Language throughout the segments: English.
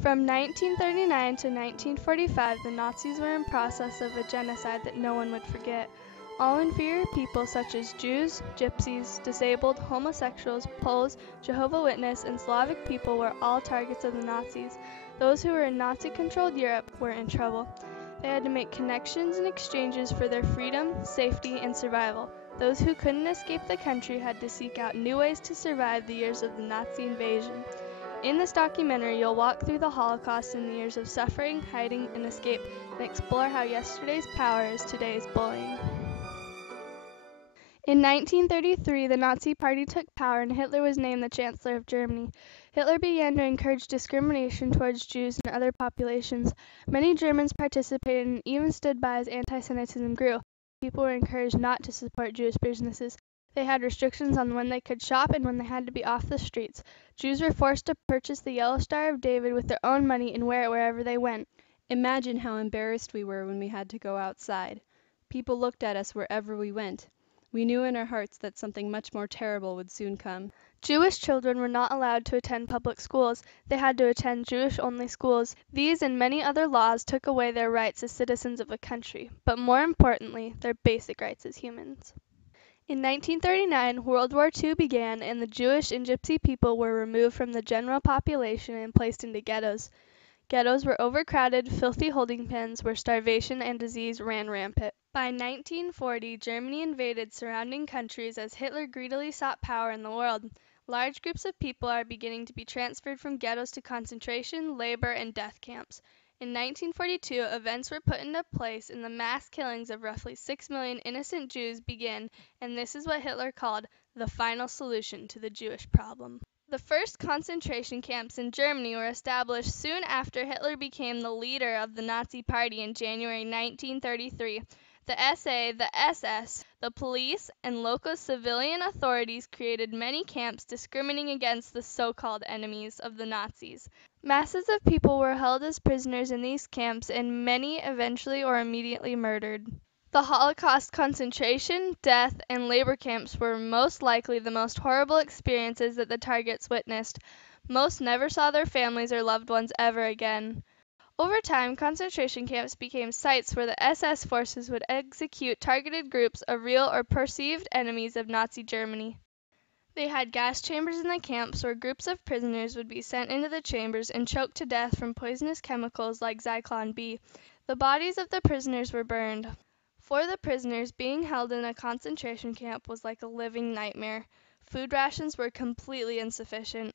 From 1939 to 1945, the Nazis were in process of a genocide that no one would forget. All inferior people such as Jews, Gypsies, disabled, homosexuals, Poles, Jehovah's Witnesses, and Slavic people were all targets of the Nazis. Those who were in Nazi-controlled Europe were in trouble. They had to make connections and exchanges for their freedom, safety, and survival. Those who couldn't escape the country had to seek out new ways to survive the years of the Nazi invasion. In this documentary, you'll walk through the Holocaust and the years of suffering, hiding, and escape, and explore how yesterday's power is today's bullying. In 1933, the Nazi Party took power and Hitler was named the Chancellor of Germany. Hitler began to encourage discrimination towards Jews and other populations. Many Germans participated and even stood by as anti-Semitism grew. People were encouraged not to support Jewish businesses. They had restrictions on when they could shop and when they had to be off the streets. Jews were forced to purchase the Yellow Star of David with their own money and wear it wherever they went. Imagine how embarrassed we were when we had to go outside. People looked at us wherever we went. We knew in our hearts that something much more terrible would soon come. Jewish children were not allowed to attend public schools. They had to attend Jewish-only schools. These and many other laws took away their rights as citizens of the country, but more importantly, their basic rights as humans. In 1939, World War II began and the Jewish and Gypsy people were removed from the general population and placed into ghettos. Ghettos were overcrowded, filthy holding pens where starvation and disease ran rampant. By 1940, Germany invaded surrounding countries as Hitler greedily sought power in the world. Large groups of people are beginning to be transferred from ghettos to concentration, labor, and death camps. In 1942, events were put into place and the mass killings of roughly 6 million innocent Jews began, and this is what Hitler called the final solution to the Jewish problem. The first concentration camps in Germany were established soon after Hitler became the leader of the Nazi Party in January 1933. The SA, the SS, the police, and local civilian authorities created many camps discriminating against the so-called enemies of the Nazis. Masses of people were held as prisoners in these camps and many eventually or immediately murdered. The Holocaust concentration, death, and labor camps were most likely the most horrible experiences that the targets witnessed. Most never saw their families or loved ones ever again. Over time, concentration camps became sites where the SS forces would execute targeted groups of real or perceived enemies of Nazi Germany. They had gas chambers in the camps where groups of prisoners would be sent into the chambers and choked to death from poisonous chemicals like Zyklon B. The bodies of the prisoners were burned. For the prisoners, being held in a concentration camp was like a living nightmare. Food rations were completely insufficient.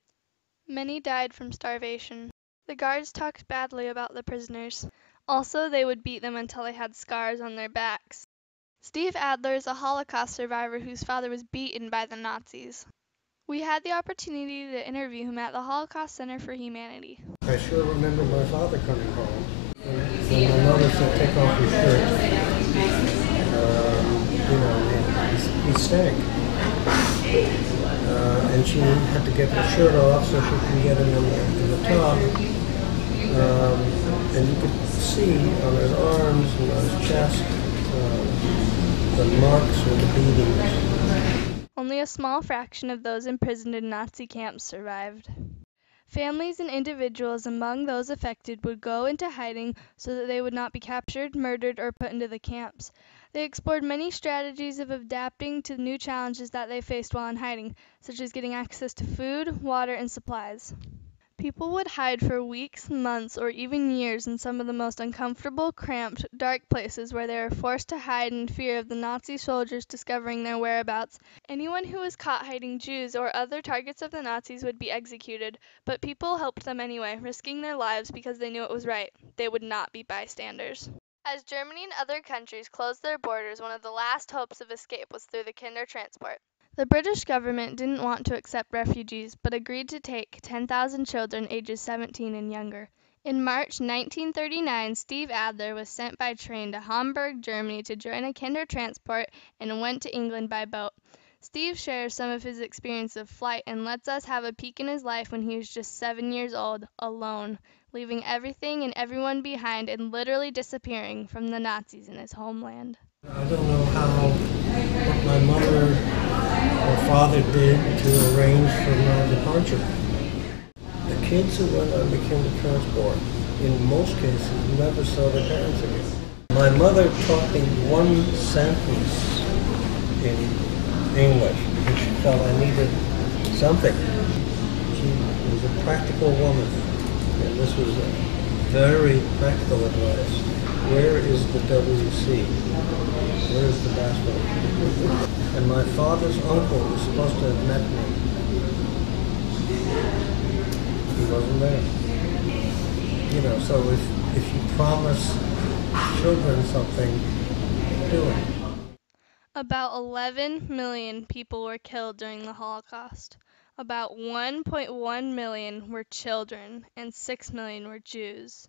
Many died from starvation. The guards talked badly about the prisoners. Also, they would beat them until they had scars on their backs. Steve Adler is a Holocaust survivor whose father was beaten by the Nazis. We had the opportunity to interview him at the Holocaust Center for Humanity. I sure remember my father coming home. When my mother said, take off your shirt, he stank. And she had to get her shirt off so she could get him in the tub. And you could see on his arms and on his chest the marks of the beatings. Only a small fraction of those imprisoned in Nazi camps survived. Families and individuals among those affected would go into hiding so that they would not be captured, murdered, or put into the camps. They explored many strategies of adapting to new challenges that they faced while in hiding, such as getting access to food, water, and supplies. People would hide for weeks, months, or even years in some of the most uncomfortable, cramped, dark places where they were forced to hide in fear of the Nazi soldiers discovering their whereabouts. Anyone who was caught hiding Jews or other targets of the Nazis would be executed, but people helped them anyway, risking their lives because they knew it was right. They would not be bystanders. As Germany and other countries closed their borders, one of the last hopes of escape was through the kinder transport. The British government didn't want to accept refugees, but agreed to take 10,000 children ages 17 and younger. In March 1939, Steve Adler was sent by train to Hamburg, Germany to join a kinder transport and went to England by boat. Steve shares some of his experience of flight and lets us have a peek in his life when he was just 7 years old, alone, leaving everything and everyone behind and literally disappearing from the Nazis in his homeland. I don't know what my mother or father did to arrange for my departure. The kids who went on the kinder transport, in most cases, never saw their parents again. My mother taught me one sentence in English because she felt I needed something. She was a practical woman, and this was a very practical advice. Where is the WC? Where is the bathroom? And my father's uncle was supposed to have met me. He wasn't there. You know, so if you promise children something, do it. About 11 million people were killed during the Holocaust. About 1.1 million were children, and 6 million were Jews.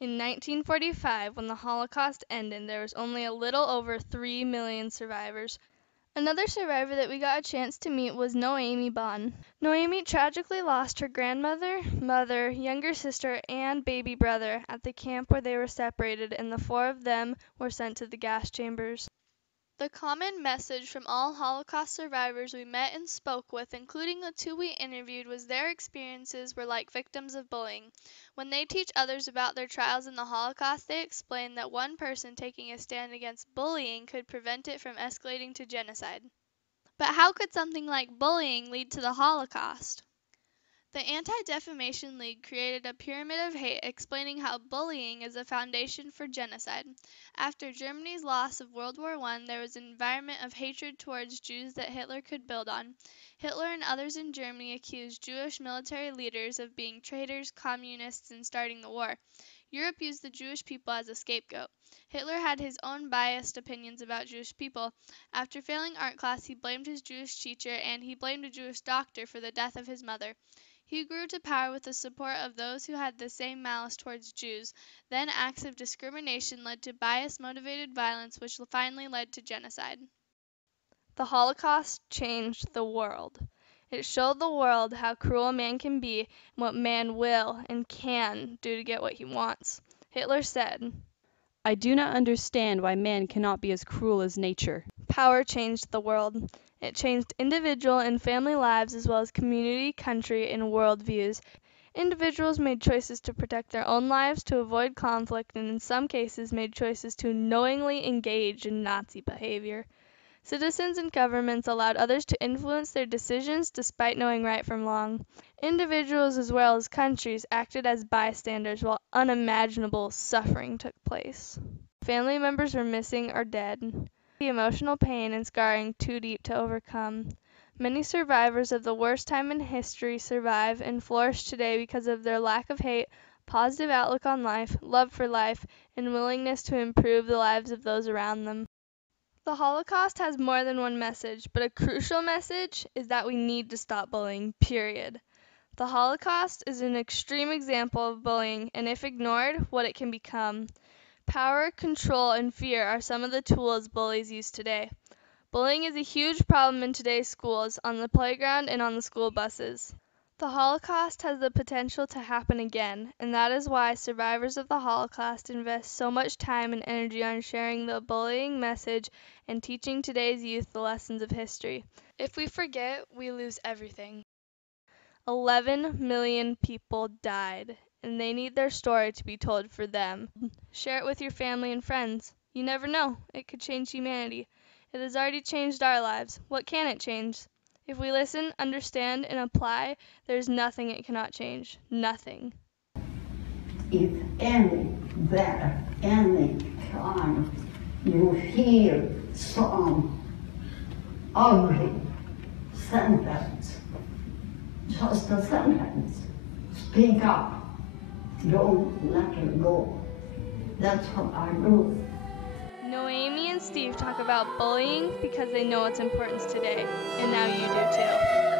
In 1945, when the Holocaust ended, there was only a little over 3 million survivors. Another survivor that we got a chance to meet was Noemi Bon. Noemi tragically lost her grandmother, mother, younger sister, and baby brother at the camp where they were separated, and the four of them were sent to the gas chambers. The common message from all Holocaust survivors we met and spoke with, including the two we interviewed, was their experiences were like victims of bullying. When they teach others about their trials in the Holocaust, they explain that one person taking a stand against bullying could prevent it from escalating to genocide. But how could something like bullying lead to the Holocaust? The Anti-Defamation League created a pyramid of hate explaining how bullying is a foundation for genocide. After Germany's loss of World War I, there was an environment of hatred towards Jews that Hitler could build on. Hitler and others in Germany accused Jewish military leaders of being traitors, communists, and starting the war. Europe used the Jewish people as a scapegoat. Hitler had his own biased opinions about Jewish people. After failing art class, he blamed his Jewish teacher, and he blamed a Jewish doctor for the death of his mother. He grew to power with the support of those who had the same malice towards Jews. Then acts of discrimination led to bias-motivated violence, which finally led to genocide. The Holocaust changed the world. It showed the world how cruel man can be and what man will and can do to get what he wants. Hitler said, I do not understand why man cannot be as cruel as nature. Power changed the world. It changed individual and family lives as well as community, country, and world views. Individuals made choices to protect their own lives, to avoid conflict, and in some cases made choices to knowingly engage in Nazi behavior. Citizens and governments allowed others to influence their decisions despite knowing right from wrong. Individuals as well as countries acted as bystanders while unimaginable suffering took place. Family members were missing or dead. The emotional pain and scarring too deep to overcome. Many survivors of the worst time in history survive and flourish today because of their lack of hate, positive outlook on life, love for life, and willingness to improve the lives of those around them. The Holocaust has more than one message, but a crucial message is that we need to stop bullying, period. The Holocaust is an extreme example of bullying, and if ignored, what it can become. Power, control, and fear are some of the tools bullies use today. Bullying is a huge problem in today's schools, on the playground, and on the school buses. The Holocaust has the potential to happen again, and that is why survivors of the Holocaust invest so much time and energy on sharing the bullying message and teaching today's youth the lessons of history. If we forget, we lose everything. 11 million people died, and they need their story to be told for them. Share it with your family and friends. You never know, it could change humanity. It has already changed our lives. What can it change? If we listen, understand, and apply, there's nothing it cannot change. Nothing. If any time you hear some ugly sentence, just a sentence, speak up. Don't let it go. That's what I do. Noemi and Steve talk about bullying because they know its importance today, and now you do too.